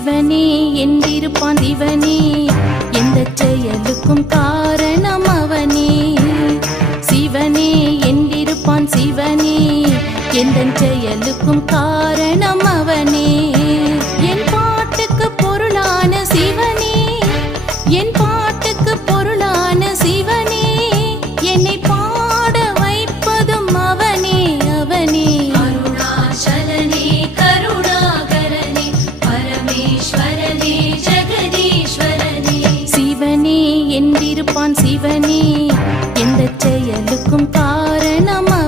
இவனே என்றிருப்பான் இவனே எந்த செயலுக்கும் காரணம் அவனே. சிவனே என்றிருப்பான் சிவனே. எந்த செயலுக்கும் காரணம் என்றிருப்பான் சிவனே. எந்த செயலுக்கும் காரணமா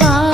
காண